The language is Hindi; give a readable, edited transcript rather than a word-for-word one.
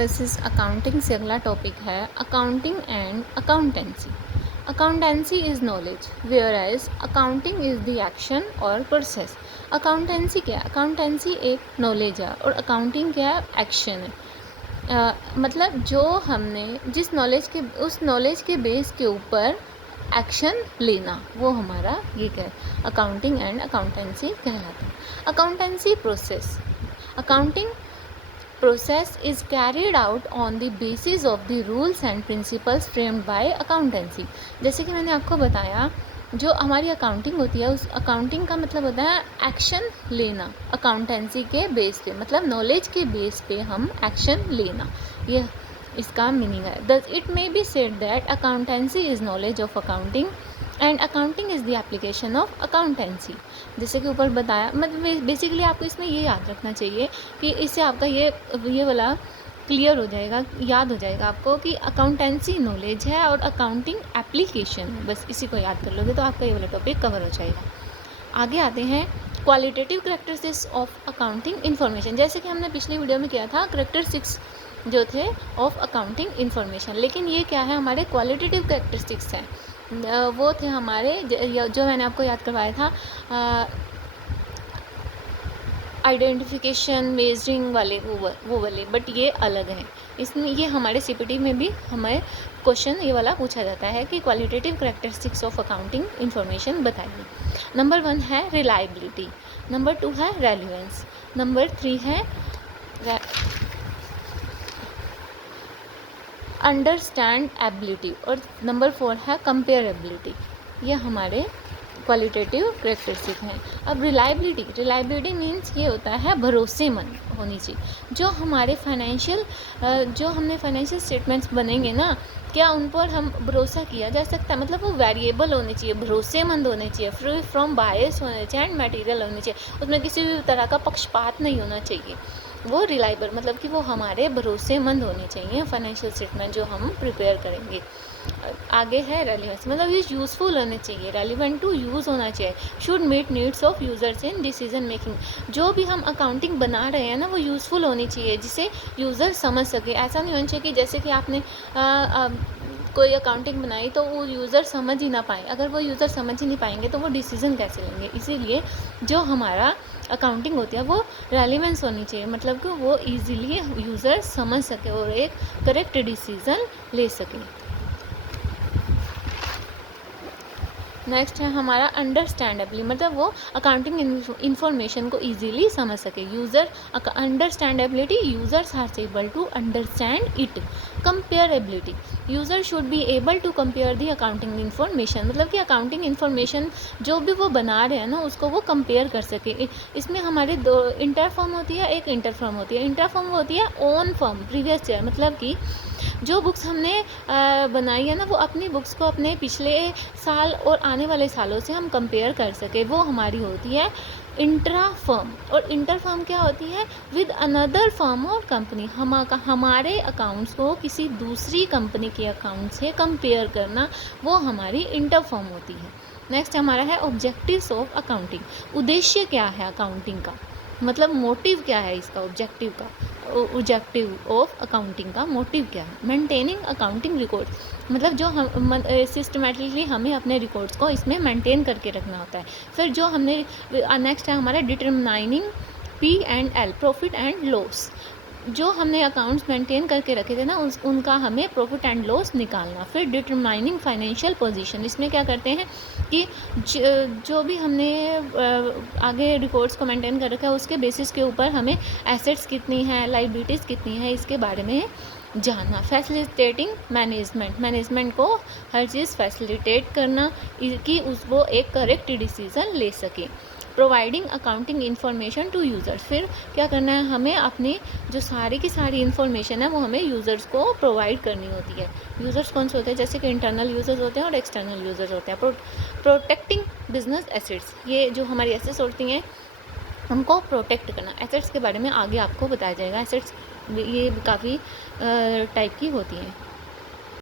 वर्सेस अकाउंटिंग से अगला टॉपिक है accounting and accountancy. Accountancy is knowledge whereas accounting is the action और प्रोसेस। अकाउंटेंसी क्या है? अकाउंटेंसी एक नॉलेज है और अकाउंटिंग क्या है? एक्शन है। मतलब जो हमने जिस नॉलेज के उस नॉलेज के बेस के ऊपर एक्शन लेना, वो हमारा ये क्या है? अकाउंटिंग एंड अकाउंटेंसी कहलाता है। Accountancy process, accounting process is carried out on the basis of the rules and principles framed by accountancy। जैसे कि मैंने आपको बताया, जो हमारी अकाउंटिंग होती है उस अकाउंटिंग का मतलब होता है एक्शन लेना। अकाउंटेंसी के बेस पे मतलब नॉलेज के बेस पे हम एक्शन लेना, ये इसका मीनिंग है। Thus it may be said that accountancy is knowledge of accounting and accounting is the application of accountancy. जैसे कि ऊपर बताया, मतलब बेसिकली आपको इसमें ये याद रखना चाहिए कि इससे आपका ये वाला क्लियर हो जाएगा, याद हो जाएगा आपको कि अकाउंटेंसी नॉलेज है और अकाउंटिंग एप्लीकेशन है। बस इसी को याद कर लोगे तो आपका ये वाला टॉपिक कवर हो जाएगा। आगे आते हैं qualitative characteristics of accounting information. जैसे कि हमने पिछली वीडियो में किया था करेक्टरिस्टिक्स जो थे ऑफ अकाउंटिंग इन्फॉर्मेशन, लेकिन ये क्या है? हमारे क्वालिटेटिव करेक्टरिस्टिक्स हैं। वो थे हमारे जो मैंने आपको याद करवाया था, आइडेंटिफिकेशन मेजरिंग वाले वो वाले, बट ये अलग हैं। इसमें ये हमारे सीपीटी में भी हमें क्वेश्चन ये वाला पूछा जाता है कि qualitative characteristics of accounting information बताइए। नंबर 1 है रिलायबिलिटी, नंबर 2 है रेलिवेंस, नंबर 3 है अंडरस्टैंड एबिलिटी और नंबर 4 है कंपेरेबिलिटी। ये हमारे क्वालिटेटिव करेक्टरिस्टिक हैं। अब रिलायबिलिटी मीन्स ये होता है भरोसेमंद होनी चाहिए। जो हमने फाइनेंशियल स्टेटमेंट्स बनेंगे ना, क्या उन पर हम भरोसा किया जा सकता है? मतलब वो वेरिएबल होने चाहिए, भरोसेमंद होने चाहिए, फ्री फ्रॉम बायस होने चाहिए एंड मटेरियल होने चाहिए। उसमें किसी भी तरह का पक्षपात नहीं होना चाहिए। वो रिलायबल मतलब कि वो हमारे भरोसेमंद होने चाहिए फाइनेंशियल स्टेटमेंट जो हम प्रिपेयर करेंगे। आगे है रेलिवेंस, मतलब ये यूज़फुल होने चाहिए, रेलिवेंट टू यूज़ होना चाहिए। Should meet needs of users in decision making. जो भी हम अकाउंटिंग बना रहे हैं ना, वो यूज़फुल होनी चाहिए जिसे यूज़र समझ सके। ऐसा नहीं होना चाहिए कि जैसे कि आपने कोई अकाउंटिंग बनाई तो वो यूज़र समझ ही ना पाए। अगर वो यूज़र समझ ही नहीं पाएंगे तो वो डिसीज़न कैसे लेंगे? इसीलिए जो हमारा अकाउंटिंग होती है वो रेलिवेंस होनी चाहिए, मतलब कि वो ईज़िली यूज़र समझ सके और एक करेक्ट डिसीज़न ले सके। नेक्स्ट है हमारा अंडरस्टैंडेबली, मतलब वो अकाउंटिंग इन्फॉर्मेशन को इजीली समझ सके। User understandability, users are able to understand it. Comparability, user should be able to compare the accounting information, मतलब कि अकाउंटिंग इन्फॉर्मेशन जो भी वो बना रहे हैं ना उसको वो कंपेयर कर सके। इसमें हमारे दो इंटर फर्म होती है, एक इंटर फर्म होती है। इंटर फर्म होती है ओन फर्म प्रीवियस ईयर, मतलब कि जो बुक्स हमने बनाई है ना वो अपनी बुक्स को अपने पिछले साल और आने वाले सालों से हम कंपेयर कर सके, वो हमारी होती है इंट्रा फर्म। और इंटर फर्म क्या होती है? विद अनदर फर्म और कंपनी, हमारे अकाउंट्स को किसी दूसरी कंपनी के अकाउंट से कंपेयर करना, वो हमारी इंटर फर्म होती है। नेक्स्ट हमारा है ऑब्जेक्टिव्स ऑफ अकाउंटिंग। उद्देश्य क्या है अकाउंटिंग का, मतलब मोटिव क्या है इसका, ऑब्जेक्टिव ऑफ अकाउंटिंग का मोटिव क्या है? मेंटेनिंग अकाउंटिंग रिकॉर्ड्स, मतलब जो हम सिस्टमेटिकली हमें अपने रिकॉर्ड्स को इसमें मेंटेन करके रखना होता है। फिर जो हमने नेक्स्ट है हमारा determining P&L, profit and loss. जो हमने अकाउंट्स मेंटेन करके रखे थे ना उनका हमें प्रॉफिट एंड लॉस निकालना। फिर डिटरमाइनिंग फाइनेंशियल पोजीशन, इसमें क्या करते हैं कि जो भी हमने आगे रिकॉर्ड्स को मेंटेन कर रखा है उसके बेसिस के ऊपर हमें एसेट्स कितनी हैं, लाइबिलिटीज़ कितनी हैं, इसके बारे में जानना। फैसिलिटेटिंग मैनेजमेंट को हर चीज़ फैसिलिटेट करना कि वो एक करेक्ट डिसीज़न ले सके। Providing accounting information to users, फिर क्या करना है? हमें अपनी जो सारी की सारी इन्फॉर्मेशन है वो हमें यूज़र्स को प्रोवाइड करनी होती है। यूज़र्स कौन से होते हैं? जैसे कि इंटरनल यूज़र्स होते हैं और एक्सटर्नल यूज़र्स होते हैं। प्रोटेक्टिंग बिजनेस एसेट्स, ये जो हमारी एसेट्स होती हैं उनको प्रोटेक्ट करना। एसेट्स के बारे में आगे आपको बताया जाएगा। एसेट्स ये काफ़ी टाइप की होती हैं।